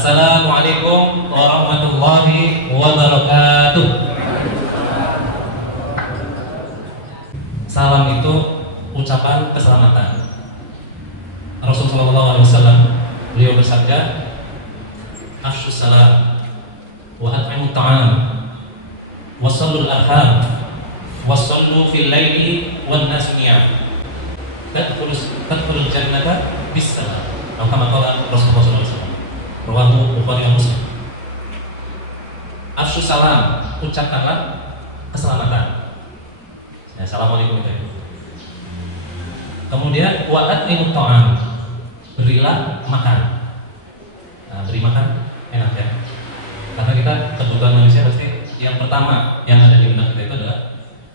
Assalamualaikum warahmatullahi wabarakatuh. Salam itu ucapan keselamatan. Rasulullah SAW beliau bersabda, "Afshus salam wa at'imut ta'am wa shallul arham wa shallu fil laili wan nas niyam tadkhulul jannata bis salam." Atau kama qala Rasulullah SAW. Rawahu Bukhari dan Muslim. Afshus salam, ucapkanlah keselamatan. Ya, assalamualaikum itu. Kemudian wa at'imut ta'am, berilah makan. Nah, beri makan enak ya. Karena kita kebutuhan manusia pasti yang pertama yang ada di benak kita itu adalah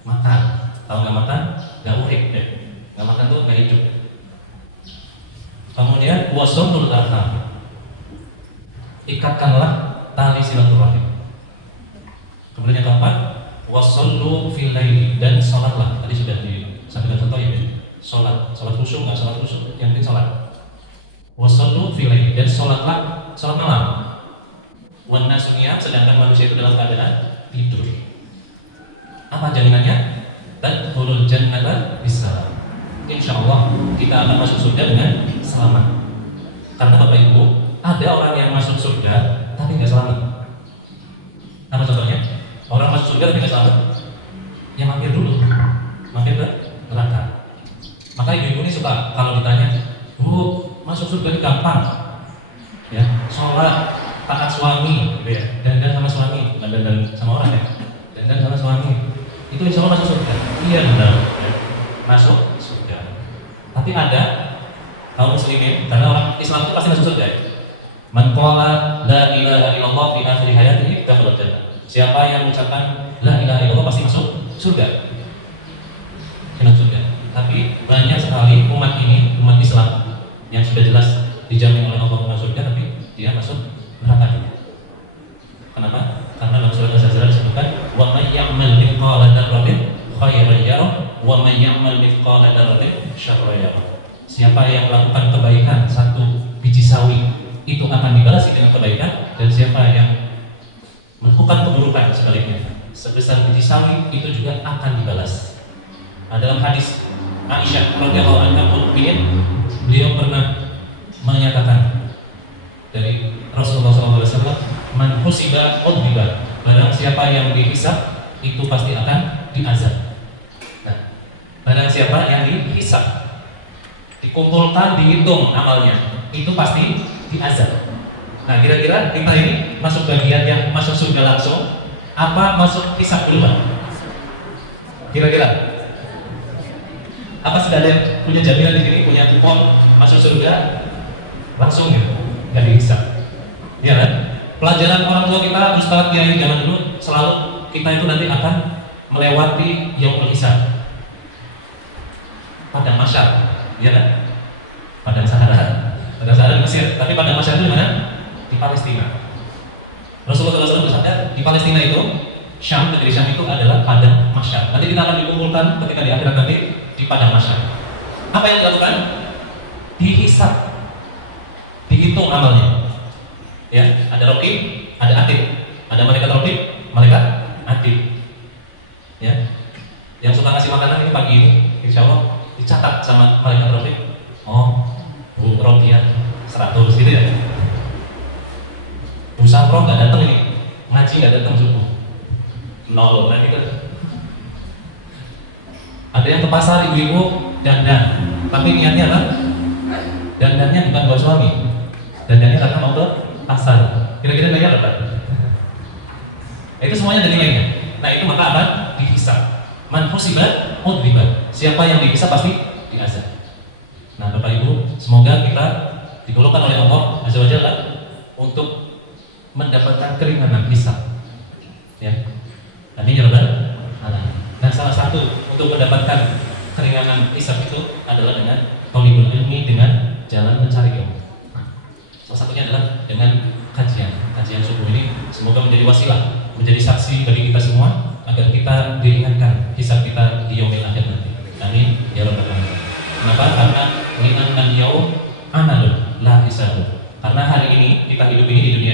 makan. Kalau nggak makan, nggak urip deh. Nggak makan tuh nggak hidup. Kemudian wasolul arham, ikatkanlah tali silaturahim. Kemudian yang keempat, wasollu fil laili, dan sholatlah. Tadi sudah disampaikan contoh ya, sholat khusyuk nggak sholat khusyuk, yang penting sholat. Wasollu fil laili, dan sholatlah sholat malam. Wan nasu niyam, sedangkan manusia itu dalam keadaan tidur. Apa jaminannya? Tadkhulul jannata bisalam. Insyaallah kita akan masuk surga dengan selamat. Karena Bapak Ibu, ada orang yang masuk surga tapi nggak selamat. Apa contohnya? Orang masuk surga tapi nggak selamat, ya mampir dulu, mampir ke neraka. Maka ibu-ibu ini suka kalau ditanya, "Bu, masuk surga ini gampang, ya, sholat, taat suami, ya, dandan sama suami, bukan dandan sama orang ya, dandan sama suami, itu insya Allah masuk surga." Iya benar, ya, masuk surga. Tapi ada kaum muslimin, karena orang Islam itu pasti masuk surga. Man qala la ilaha illallah fi akhir hayatihi dakhala jannah. Siapa yang mengucapkan la ilaha illallah pasti masuk surga. Masuk surga. Tapi banyak sekali umat ini, umat Islam yang sudah jelas dijamin oleh Allah masuk surga, tapi dia masuk neraka juga. Kenapa? Karena dalam surat Az-Zalzal disebutkan, wa may ya'mal mithqala dzarratin khairan yarah wa may ya'mal mithqala dzarratin syarran yarah. Siapa yang melakukan kebaikan satu biji sawi, itu akan dibalas dengan kebaikan, dan siapa yang melakukan keburukan sebaliknya sebesar biji sawi, itu juga akan dibalas. Nah, dalam hadis Aisyah radhiyallahu anha beliau pernah menyatakan dari Rasulullah SAW, "Man husiba udhiba." Barang siapa yang dihisab itu pasti akan diazab. Nah, barang siapa yang dihisab, dikumpulkan, dihitung amalnya, itu pasti diazab. Nah, kira-kira kita ini masuk bagian yang masuk surga langsung, apa masuk hisab duluan? Kira-kira? Apa sudah ada yang punya jaminan di sini, punya kupon masuk surga langsung gitu, nggak dihisab? Iya kan? Pelajaran orang tua kita, ustadz, kiai zaman dulu selalu kita itu nanti akan melewati yaumul hisab, padang mahsyar, iya kan? Padang Sahara di Mesir, tapi padang mahsyar itu di mana? Di Palestina. Rasulullah SAW bersabda, di Palestina itu, Syam, negeri Syam itu adalah padang mahsyar. Nanti kita akan dikumpulkan ketika di akhirat nanti di padang mahsyar. Apa yang dilakukan? Dihisab, dihitung amalnya. Ya, ada raqib, ada atid, ada malaikat raqib, malaikat atid. Ya, yang suka ngasih makanan ini pagi ini, insya Allah dicatat sama malaikat raqib. Oh, Bu Rodia 100 gitu ya. Bu Safro nggak datang ini, ngaji nggak datang subuh, 0 nah gitu. Ada yang ke pasar ibu-ibu dandan, tapi niatnya apa? Dandannya bukan buat suami, dandannya karena mau ke pasar. Kira-kira nilainya apa? Itu semuanya ada nilainya. Nah itu maka akan dihisab. Man husiba udhiba. Siapa yang dihisab pasti diazab. Nah Bapak Ibu, semoga kita digolongkan oleh Allah Azza wa Jalla untuk mendapatkan keringanan hisab. Ya. Amin ya rabbal alamin. Dan salah satu untuk mendapatkan keringanan hisab itu adalah dengan thalibul ilmi, dengan jalan mencari ilmu. Salah satunya adalah dengan kajian subuh ini. Semoga menjadi wasilah, menjadi saksi bagi kita semua agar kita diingatkan hisab kita di yaumil akhir nanti. Amin ya rabbal alamin. Kenapa? Karena li'annan yaum amalun la hisab. Karena hari ini kita hidup ini di dunia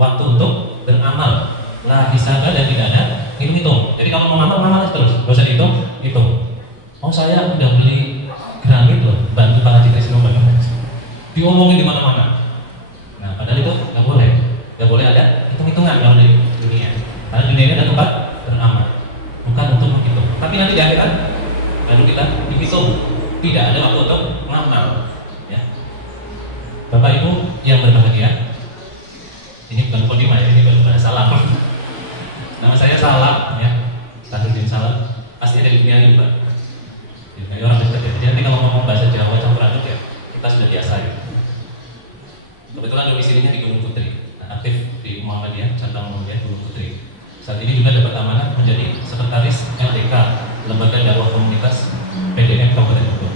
waktu untuk beramal. La hisaba, dan tidak ada hitung-hitung. Jadi kalau mau ngamal terus, gak usah hitung. Oh saya udah beli Gramit loh, bantu para Citra Sinoma, diomongin di mana-mana. Nah padahal itu nggak boleh ada hitung-hitungan kalau di dunia. Karena dunia ini ada tempat beramal, bukan untuk menghitung. Tapi nanti di akhirat lalu kita dihitung, tidak ada waktu untuk ngamal. Ya. Bapak Ibu yang berbahagia, ini bukan kodimah ya, ini bukan salam. Nama saya Salam ya, Tajudin Salam. Pasti ada di dunia ini Pak. Jadi orang dekat ya. Jadi nanti kalau ngomong bahasa Jawa campur aduk ya, kita sudah biasa ya. Kebetulan domisilinya di Gunung Putri, aktif di Muhammadiyah, Cabang Muhammadiyah Gunung Putri. Saat ini juga dapat amanah menjadi sekretaris LDK, Lembaga Dakwah Komunitas PDM Kabupaten Bogor.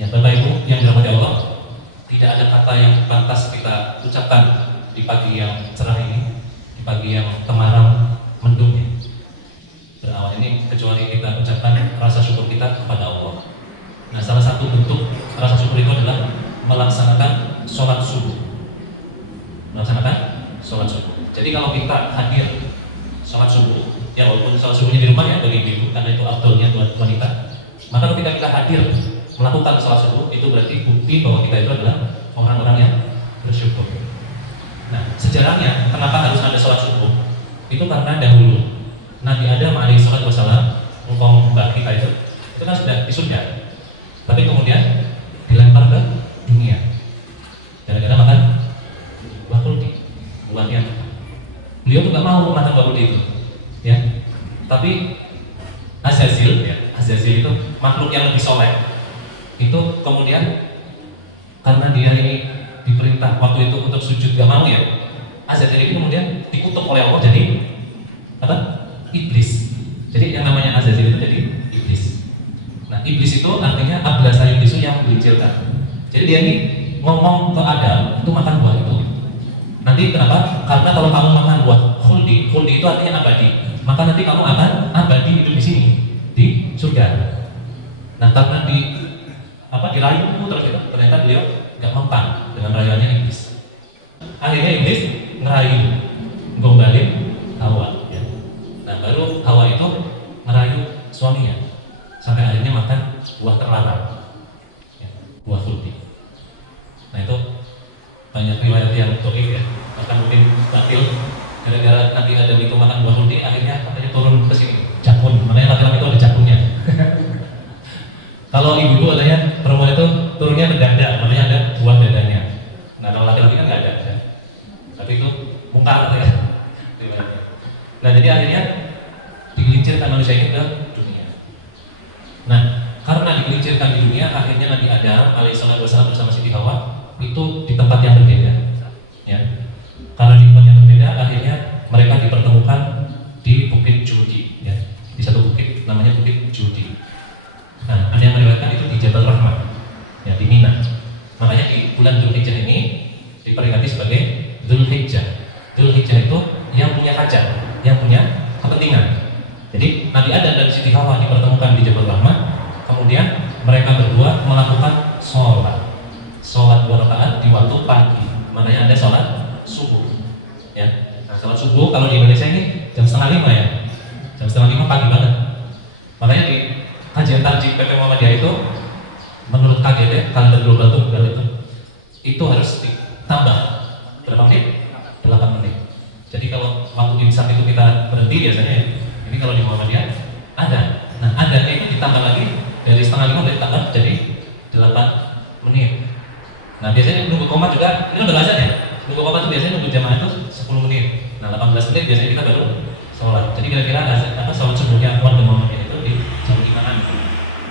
Ya Bapak Ibu yang dirahmati Allah, tidak ada kata yang pantas kita ucapkan di pagi yang cerah ini, di pagi yang kemarau mendung ya. Berawal ini kecuali kita ucapkan rasa syukur kita kepada Allah. Nah salah satu bentuk rasa syukur itu adalah melaksanakan sholat subuh. Jadi kalau kita hadir sholat subuh, ya walaupun sholat subuhnya di rumah ya bagi ibu karena itu afdolnya buat wanita, maka ketika kita hadir melakukan sholat subuh itu berarti bukti bahwa kita itu adalah orang-orang yang bersyukur. Nah sejarahnya kenapa harus ada sholat subuh? Itu karena dahulu Nabi Adam alaihissalatu wassalam, engkong mbak kita itu kan sudah di surga, tapi kemudian dilempar ke dunia gara-gara makan buah kuldi, buah yang beliau tuh nggak mau makan buah kuldi itu, ya. Tapi Azazil itu makhluk yang lebih soleh, itu kemudian karena dia ini diperintah waktu itu untuk sujud gak mau ya, Azazil ini kemudian dikutuk oleh Allah jadi apa? Iblis. Jadi yang namanya Azazil itu jadi iblis. Nah iblis itu artinya ablasa iblisu yang menggelincirkan. Jadi dia ini ngomong ke Adam itu makan buah itu. Nanti kenapa? Karena kalau kamu makan buah khuldi itu artinya abadi. Maka nanti kamu akan abadi hidup di sini di surga. Nah karena dirayu terus itu, ternyata beliau nggak mempan dengan rayuannya iblis. Akhirnya iblis ngerayu, gombalin Hawa. Nah baru Hawa itu merayu suaminya sampai akhirnya makan buah terlarang, ya, buah khuldi. Nah itu banyak riwayat yang dhaif ya, bahkan mungkin batil gara-gara nanti ada itu makan buah khuldi akhirnya katanya turun ke sini jakun, makanya laki-laki itu ada jakunnya. Kalau ibu-ibu katanya perempuan itu turunnya ke dada, makanya ada buah dadanya. Nah kalau laki-laki kan nggak ada ya. Tapi itu mungkar ya riwayatnya. Nah jadi akhirnya digelincirkan manusia ini ke dunia. Nah karena digelincirkan di dunia, akhirnya Nabi Adam alaihissalam bersama Siti Hawa itu di tempat yang berbeda. Ya. Karena di tempat yang berbeda, akhirnya mereka dipertemukan di Bukit Judi. Ya. Di satu bukit namanya Bukit Judi. Nah ada yang meriwayatkan itu di Jabal Rahmah, ya di Mina. Makanya di bulan Dzulhijjah ini diperingati sebagai Dzulhijjah. Dzulhijjah itu yang punya hajat, yang punya kepentingan. Jadi Nabi Adam dan Siti Hawa dipertemukan di Jabal Rahmah. Kemudian mereka berdua melakukan sholat 2 rakaat di waktu pagi. Makanya ada sholat subuh. Ya. Nah sholat subuh kalau di Indonesia ini jam 4:30 ya. Jam 4:30 pagi banget. Makanya di kajian tarjih PP Muhammadiyah itu menurut KGD kalender global itu harus ditambah berapa menit? 8 menit. Jadi kalau waktu imsak itu kita berhenti biasanya ya. Ini kalau di Muhammadiyah ada. Nah adanya itu ditambah lagi dari 4:30 ditambah jadi 8 menit. Nah biasanya nunggu komat juga, ini udah azan ya. Nunggu komat itu biasanya nunggu jamaah itu 10 menit. Nah 18 menit biasanya kita baru sholat. Jadi kira-kira sholat subuhnya warga Muhammadiyah itu di jam 5-an.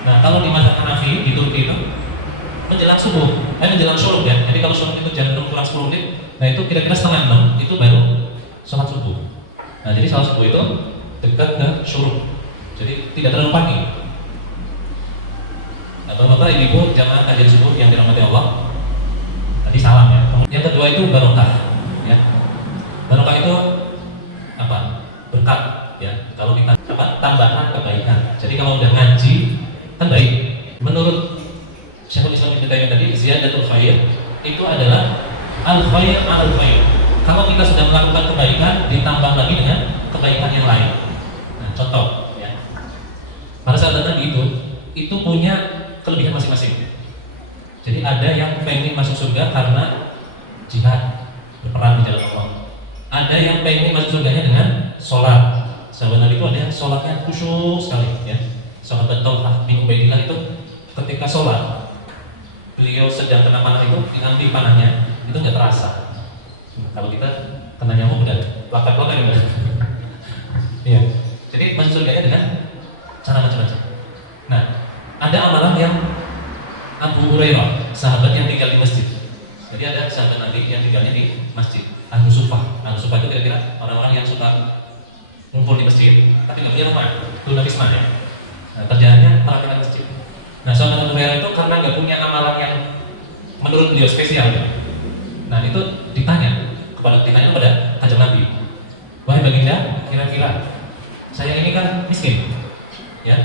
Nah kalau di masa Hanafi di Turki itu menjelang subuh, menjelang syuruk ya. Jadi kalau syuruk itu jam 6 kurang 10 menit, nah itu kira-kira 5:30 itu baru sholat subuh. Nah jadi sholat subuh itu dekat ke syuruk, jadi tidak terlalu pagi. Nah bapak ibu jamaah kajian subuh yang dirahmati Allah, tadi salam ya. Yang kedua itu barokah, ya. Barokah itu apa? Berkat, ya. Kalau kita tambahan kebaikan. Jadi kalau udah ngaji kan baik. Menurut Syekhul Islam Ibnu Taimiyah tadi, ziyadatul khair itu adalah al khair al khair. kalau kita sudah melakukan kebaikan, ditambah lagi dengan kebaikan yang lain. Nah, contoh, ya. Para sahabat Nabi itu punya kelebihan masing-masing. Jadi ada yang pengen masuk surga karena jihad, berperang di jalan Allah. Ada yang pengen masuk surganya dengan sholat. Sahabat Nabi itu ada yang sholatnya khusyuk sekali, ya. Sahabat Talhah bin Ubaidillah itu ketika sholat, beliau sedang kena panah itu, nanti panahnya itu nggak terasa. Kalau kita kena nyamuk udah lakat-lakat ya. Iya. Jadi masuk surganya dengan cara macam-macam. Nah, ada amalan yang Abu Hurairah, sahabat yang tinggal di masjid. Jadi ada sahabat Nabi yang tinggalnya di masjid. Ahlu Sufah. Ahlu Sufah itu kira-kira orang-orang yang suka ngumpul di masjid, tapi nggak punya rumah. Itu Nabi Ismail. Nah, kerjaannya meratakan masjid. Nah, sahabat Abu Hurairah itu karena nggak punya amalan yang menurut beliau spesial. Nah, itu ditanya kepada kanjeng Nabi. Wahai baginda, kira-kira saya ini kan miskin, ya.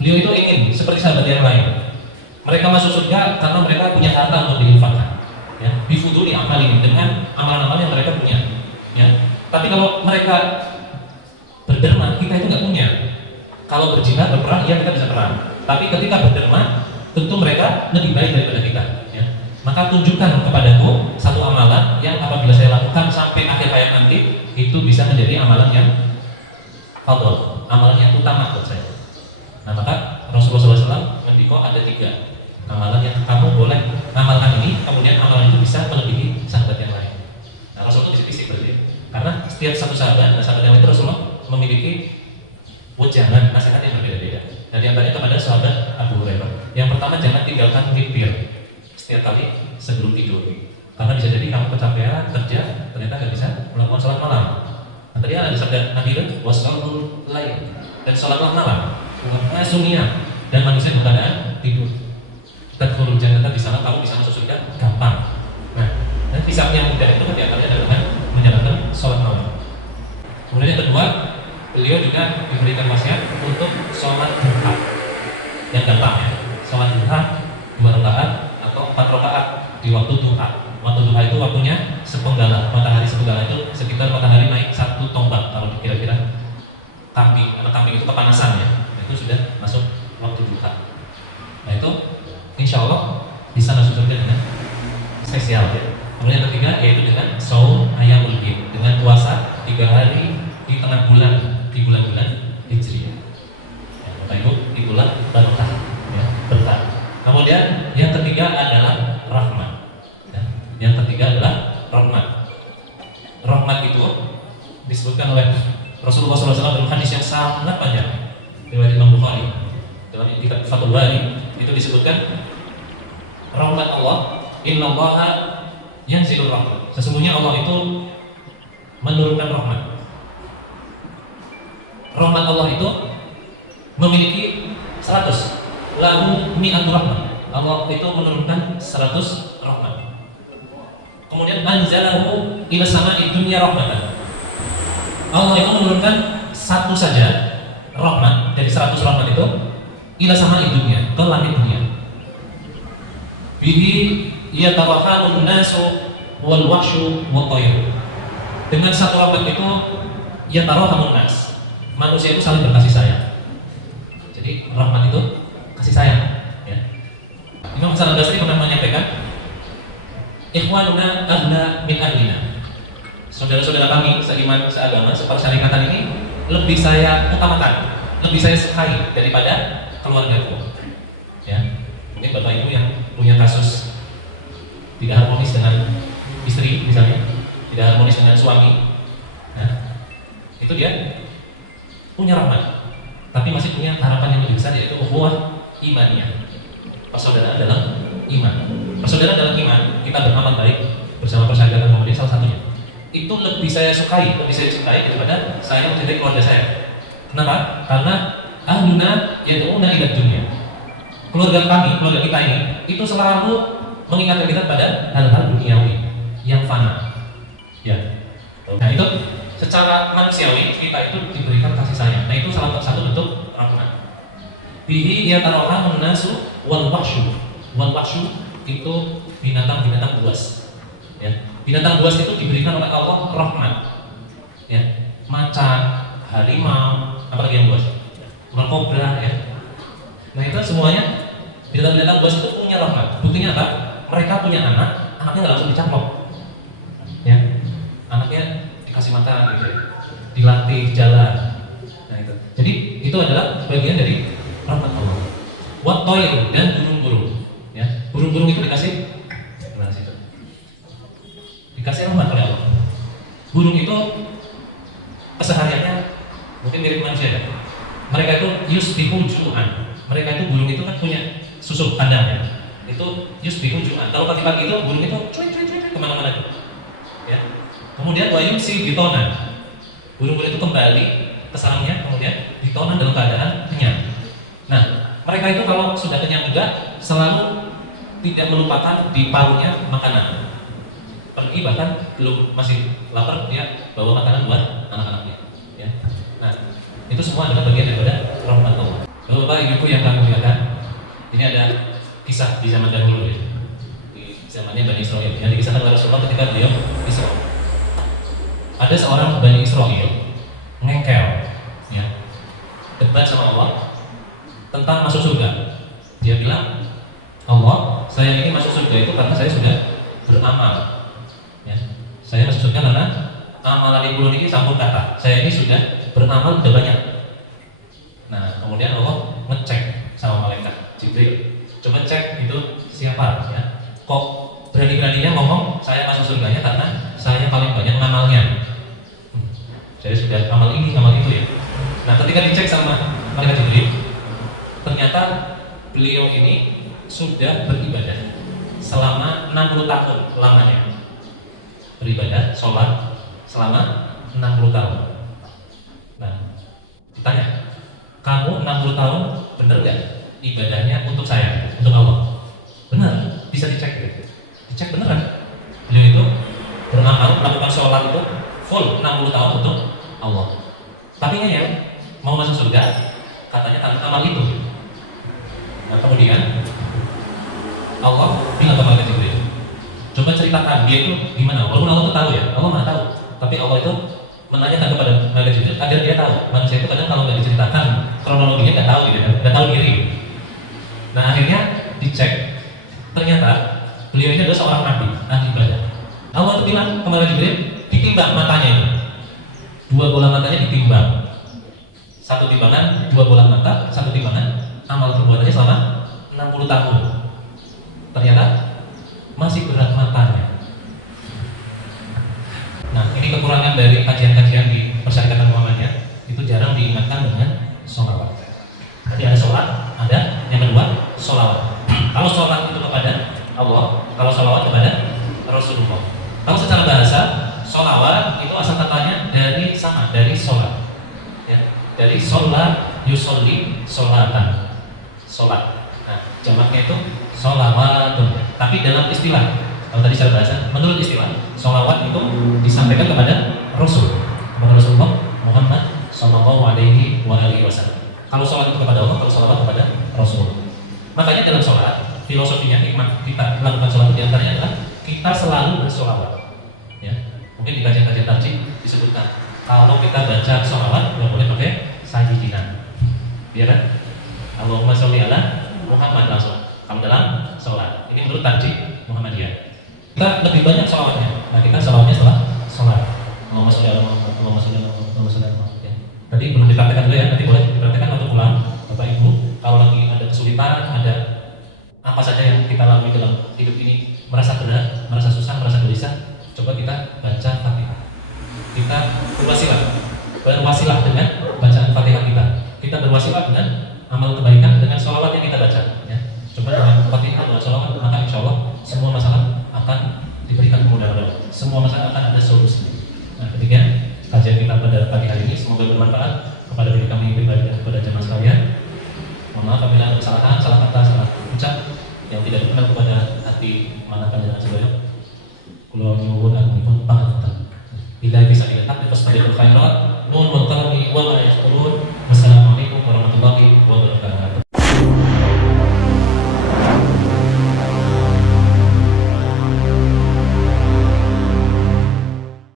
Beliau itu ingin seperti sahabat yang lain. Mereka masuk surga karena mereka punya harta untuk diinfakkan, ya. Bifuduli amal ini dengan amal-amal yang mereka punya, ya. Tapi kalau mereka berderma, kita itu nggak punya. Kalau berjihad, berperang, ya kita bisa perang. Tapi ketika berderma, tentu mereka lebih baik daripada kita, ya. Maka tunjukkan kepadaku satu amalan yang apabila saya lakukan sampai akhir hayat nanti, itu bisa menjadi amalan yang fadhol, amalan yang utama buat saya. Nah, maka Rasulullah SAW mendiko ada 3 amalan yang kamu boleh amalkan ini, kemudian amalan itu bisa melebihi sahabat yang lain. Nah, Rasul itu bisik-bisik berarti, karena setiap satu sahabat, sahabat yang itu Rasulullah memiliki wejangan nasihat yang berbeda-beda. Dan diantaranya kepada sahabat Abu Hurairah. Yang pertama, jangan tinggalkan witir setiap kali sebelum tidur, karena bisa jadi kamu kecapean kerja, ternyata nggak bisa melakukan sholat malam. Nah, tadi ada sabda Nabi kan, wassalul lail, dan sholatlah malam, sunnah, dan manusia dalam keadaan tidur. Tadkhulul jannata di sana kamu bisa masuk surga gampang. Nah, dan hisab yang mudah itu diantaranya adalah menjalankan sholat malam. Kemudian yang kedua, beliau juga diberikan wasiat untuk sholat duha yang gampang, ya. Sholat duha 2 rakaat atau 4 rakaat di waktu duha. Waktu duha itu waktunya sepenggalan, matahari sepenggalan itu sekitar matahari naik 1 tombak. Kalau kira-kira kambing, karena kambing itu kepanasan, ya, itu sudah masuk waktu duha. Nah, itu insya Allah bisa masuk surga dengan spesial, ya. Kemudian yang ketiga yaitu dengan saum ayamul bid, dengan puasa 3 hari di tengah bulan, di bulan-bulan Hijriah. Ya, Bapak Ibu, di bulan berkah, ya, berkah. Kemudian yang ketiga adalah rahmat. Ya, yang ketiga adalah rahmat. Rahmat itu disebutkan oleh Rasulullah SAW dalam hadis yang sangat panjang, riwayat Imam Bukhari. Dalam kitab Fathul Bari itu disebutkan rahmat Allah, innallaha yanzilur rahmat. Sesungguhnya Allah itu menurunkan rahmat. Rahmat Allah itu memiliki 100, lahu mi'atu rahmat. Allah itu menurunkan 100 rahmat. Kemudian anzalahu ila sama'i dunya rahmatan. Allah itu menurunkan 1 saja rahmat dari 100 rahmat itu ila sama'i dunya, ke langit dunia. Bihi yatarahamun nasu wal wahsyu wa tayr. Dengan 1 rahmat itu yatarahamun nas, manusia itu saling berkasih sayang. Jadi rahmat itu kasih sayang, ya. Imam Hasan Al-Basri pernah menyampaikan, ikhwanuna ahla min ahlina. Saudara-saudara kami seiman, seagama, sepersyarikatan ini lebih saya utamakan, lebih saya sukai daripada keluargaku, ya. Mungkin Bapak Ibu yang punya kasus tidak harmonis dengan istri misalnya, tidak harmonis dengan suami, nah, itu dia punya rahmat, tapi masih punya harapan yang lebih besar, yaitu ukhuwah imaniyah, persaudaraan dalam iman. Persaudaraan dalam iman, kita beramal baik bersama persyarikatan Muhammadiyah salah satunya. Itu lebih saya sukai daripada saya mencintai keluarga saya. Kenapa? Karena ahluna yad'una ila dunya. Keluarga kami, keluarga kita ini, itu selalu mengingatkan kita pada hal-hal duniawi yang fana. Ya. Nah, itu secara manusiawi kita itu diberikan kasih sayang. Nah, itu salah satu bentuk rahmat. Bihi yatarahamun nasu wal wahsyu. Wal wahsyu itu binatang-binatang buas. Ya. Binatang buas itu diberikan oleh Allah rahmat. Ya, macan, harimau, apalagi yang buas? Ular kobra ya. Nah itu semuanya binatang-binatang buas itu punya rahmat. Buktinya apa? Mereka punya anak, anaknya nggak langsung dicaplok. Ya, anaknya dikasih makan gitu ya, dilatih jalan. Nah itu. Jadi itu adalah bagian dari rahmat Allah. Wat-toir dan burung-burung. Ya, burung-burung itu dikasih gimana sih itu? Dikasih rahmat oleh Allah. Burung itu kesehariannya mungkin mirip manusia ya. Mereka itu yusbihu ju'an. Mereka itu burung itu kan punya susu kandang ya. Itu yusbihu ju'an. Kalau pagi-pagi itu burung itu cuit kemana-mana itu. Ya. Kemudian wayum si bitonan. Burung-burung itu kembali ke sarangnya, kemudian bitonan dalam keadaan kenyang. Nah, mereka itu kalau sudah kenyang juga selalu tidak melupakan di paruhnya makanan. Pergi bahkan belum masih lapar dia bawa makanan buat anak-anaknya. Ya. Nah, itu semua adalah bagian daripada rahmat Allah. Bapak ibuku yang kami muliakan, ini ada kisah di zaman dahulu ya. Di zamannya Bani Israel yang dikisahkan oleh Rasulullah ketika beliau Isra. Ada seorang Bani Israel ngengkel, ya, debat sama Allah tentang masuk surga. Dia bilang, Allah, saya ini masuk surga itu karena saya sudah beramal. Ya, saya masuk surga karena amalan ibu ini sampun kata. Saya ini sudah beramal sudah banyak. Nah, kemudian Allah ngecek sama malaikat Jibril. Coba cek itu siapa ya? Kok berani-beraninya ngomong saya masuk surganya karena saya paling banyak ngamalnya. Saya sudah amal ini, amal itu ya. Nah, ketika dicek sama malaikat Jibril, ternyata beliau ini sudah beribadah selama 60 tahun lamanya. Beribadah, sholat selama 60 tahun. Nah, ditanya, kamu 60 tahun benar gak ibadahnya untuk saya, untuk Allah? Benar, bisa dicek gitu. Dicek beneran. Beliau itu beramal, melakukan sholat itu full 60 tahun untuk Allah. Tapi ya, mau masuk surga, katanya tanpa amal itu. Nah, kemudian Allah bilang ke malaikat Jibril, coba ceritakan dia itu gimana. Walaupun Allah itu tahu ya, Allah nggak tahu. Tapi Allah itu menanyakan kepada malaikat Jibril agar dia tahu. Manusia itu kadang kalau nggak diceritakan kronologinya nggak tahu gitu, nggak tahu diri. Nah akhirnya dicek, ternyata beliau ini adalah seorang nabi, ahli ibadah. Allah itu bilang ke malaikat Jibril, ditimbang matanya itu, 2 bola matanya ditimbang. 1 timbangan 2 bola mata, 1 timbangan amal perbuatannya selama 60 tahun. Ternyata masih berat matanya. Nah, ini kekurangan dari kajian-kajian di Persyarikatan Muhammadiyah, itu jarang diingatkan dengan sholawat. Jadi ada sholat, ada yang kedua sholawat. Kalau sholat itu kepada Allah, kalau sholawat kepada Rasulullah. Kalau secara bahasa, sholawat itu asal katanya dari sama, dari sholat. Ya, dari sholat, yusolli, sholatan. Sholat. Nah, jamaknya itu sholawatun. Tapi dalam istilah, kalau tadi secara bahasa, menurut istilah, sholawat itu disampaikan kepada Rasul, kepada Rasulullah Muhammad Sallallahu Alaihi Wasallam. Kalau sholat itu kepada Allah, kalau sholawat kepada Rasul. Makanya dalam sholat, filosofinya hikmah kita melakukan sholat di antaranya adalah kita selalu bersholawat. Ya, mungkin di kajian-kajian tajwid disebutkan kalau kita baca sholawat nggak boleh pakai sayyidina, ya kan? Allahumma sholli ala Muhammad langsung. Kalau dalam sholat, ini menurut tajwid Muhammadiyah. Kita lebih banyak sholawatnya. Nah, kita sholawatnya setelah sholat. Allahumma sholli ala Muhammad, Allahumma sholli ala Muhammad, Allahumma sholli ala Muhammad. Ya. Tadi belum dipraktekkan dulu ya. Nanti boleh dipraktekkan waktu pulang, Bapak Ibu. Kalau lagi ada kesulitan, ada apa saja yang kita lalui dalam hidup ini, merasa berat, merasa susah, merasa gelisah, coba kita baca Fatihah. Kita berwasilah dengan bacaan Fatihah kita. Kita berwasilah dengan amal kebaikan dengan sholawat yang kita baca. Ya. Coba dengan Fatihah, dengan sholawat, maka insya Allah semua masalah akan diberikan kemudahan. Semua masalah akan ada solusi. Nah, demikian kajian kita pada pagi hari ini. Semoga bermanfaat kepada diri kami pribadi dan kepada jemaah sekalian. Mohon maaf apabila ada kesalahan, salah kata, salah ucap yang tidak dikenal kepada hati manakan dan sebaik. Kulo nyuwun